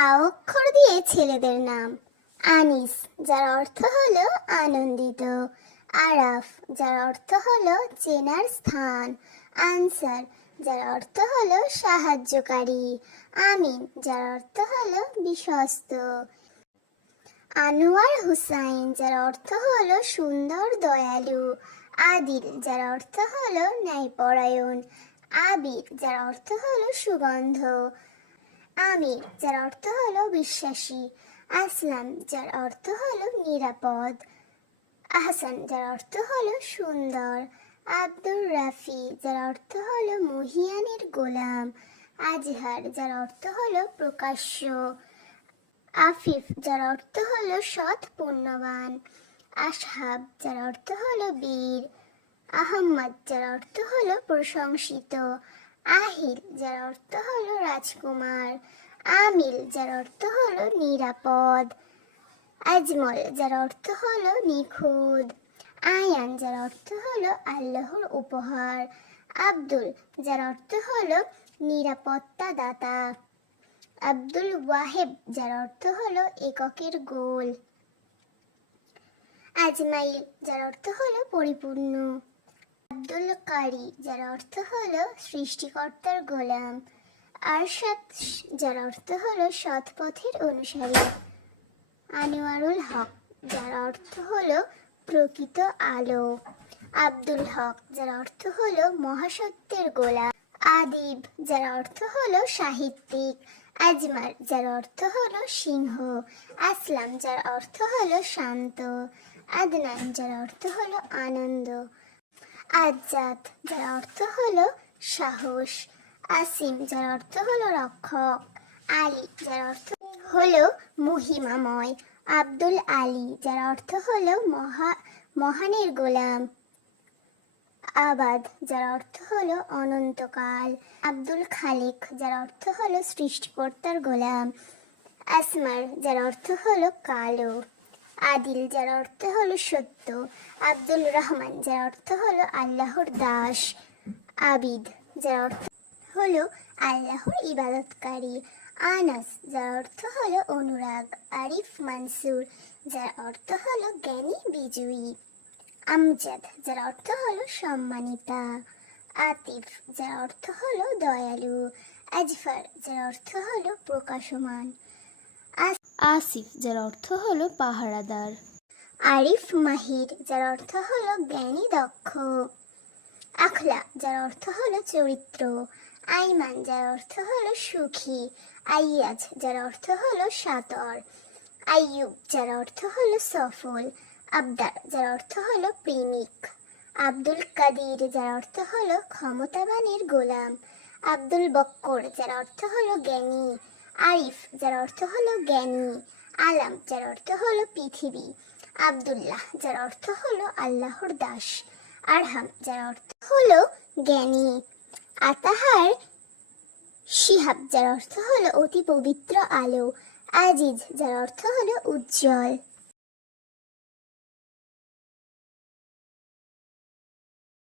আ অক্ষর দিয়ে ছেলেদের নাম। আনিস, যার অর্থ হলো আনন্দিত। আরাফ, যার অর্থ হলো চেনার স্থান। আনসার, যার অর্থ হলো সাহায্যকারী। আমিন, যার অর্থ হলো বিশ্বস্ত। আনোয়ার হুসাইন, যার অর্থ হলো সুন্দর দয়ালু। আদিল, যার অর্থ হলো ন্যায়পরায়ণ। আবির, যার অর্থ হলো সুগন্ধ। আমির, যার অর্থ হলো বিশ্বাসী। আসলাম, যার অর্থ হলো নিরাপদ। আহসান, যার অর্থ হলো সুন্দর। আব্দুর রাফি, যার অর্থ হলো মহিয়ানের গোলাম। আজহার, যার অর্থ হলো প্রকাশ্য। আফিফ, যার অর্থ হলো সৎ পুণ্যবান। আসহাব, যার অর্থ হলো বীর। আহম্মদ, যার অর্থ হলো প্রশংসিত। আহিল, যার অর্থ হলো রাজকুমার। আমিল, যার অর্থ হলো নিরাপদ। আজমল, যার অর্থ হলো নিখুঁত। আয়ান, যার অর্থ হলো আল্লাহর উপহার। আব্দুল, যার অর্থ হলো নিরাপত্তা দাতা। আব্দুল ওয়াহেব, যার অর্থ হলো এককের গোল। আজমাইল, যার অর্থ হলো পরিপূর্ণ। আব্দুল কারি, যার অর্থ হলো সৃষ্টিকর্তার গোলাম। আরশাদ, যার অর্থ হলো সৎ পথের অনুসারী। আনোয়ারুল হক, যার অর্থ হলো প্রকৃত আলো। আব্দুল হক, যার অর্থ হলো মহাসত্যের গোলাম। আদিব, যার অর্থ হলো সাহিত্যিক। আজমার, যার অর্থ হলো সিংহ। আসলাম, যার অর্থ হলো শান্ত। আদনান, যার অর্থ হলো আনন্দ। আজ্জাদ, যার অর্থ হলো সাহস। আসিম, যার অর্থ হলো রক্ষক। আলী, যার অর্থ হলো মহিমাময়। আব্দুল আলী, যার অর্থ হলো মহানের গোলাম। আবাদ, যার অর্থ হলো অনন্তকাল। আব্দুল খালিক, যার অর্থ হলো সৃষ্টিকর্তার গোলাম। আসমার, যার অর্থ হলো কালো। আদিল, যার অর্থ হলো সত্য। আব্দুল রহমান, যার অর্থ হলো আল্লাহর দাস। আবিদ, যার অর্থ হলো আল্লাহর ইবাদতকারী। আনাস, যার অর্থ হলো অনুরাগ। আরিফ মানসুর, যার অর্থ হলো জ্ঞানী বিজয়ী। আমজাদ, যার অর্থ হলো সম্মানিতা। আতিফ, যার অর্থ হলো দয়ালু। আজফার, যার অর্থ হলো প্রকাশমান। আসিফ, যার অর্থ হলো পাহারাদার। আরিফ মাহির, যার অর্থ হলো জ্ঞানী দক্ষ। আখলা, যার অর্থ হলো চরিত্র। আইমান, যার অর্থ হলো সুখী। আইয়াজ, যার অর্থ হলো সাতর। আইয়ুব, যার অর্থ হলো সফল। আবদার, যার অর্থ হলো প্রেমিক। আব্দুল কাদির, যার অর্থ হলো ক্ষমতাবানের গোলাম। আব্দুল বক্কর, যার অর্থ হলো জ্ঞানী। আরিফ, যার অর্থ হলো জ্ঞানী। আলাম, যার অর্থ হলো পৃথিবী। আব্দুল্লাহ, যার অর্থ হলো আল্লাহর দাস। আরহাম, যার অর্থ হলো জ্ঞানী। আতাহার শিহাব, যার অর্থ হলো অতি পবিত্র আলো। আজিজ, যার অর্থ হলো উজ্জ্বল।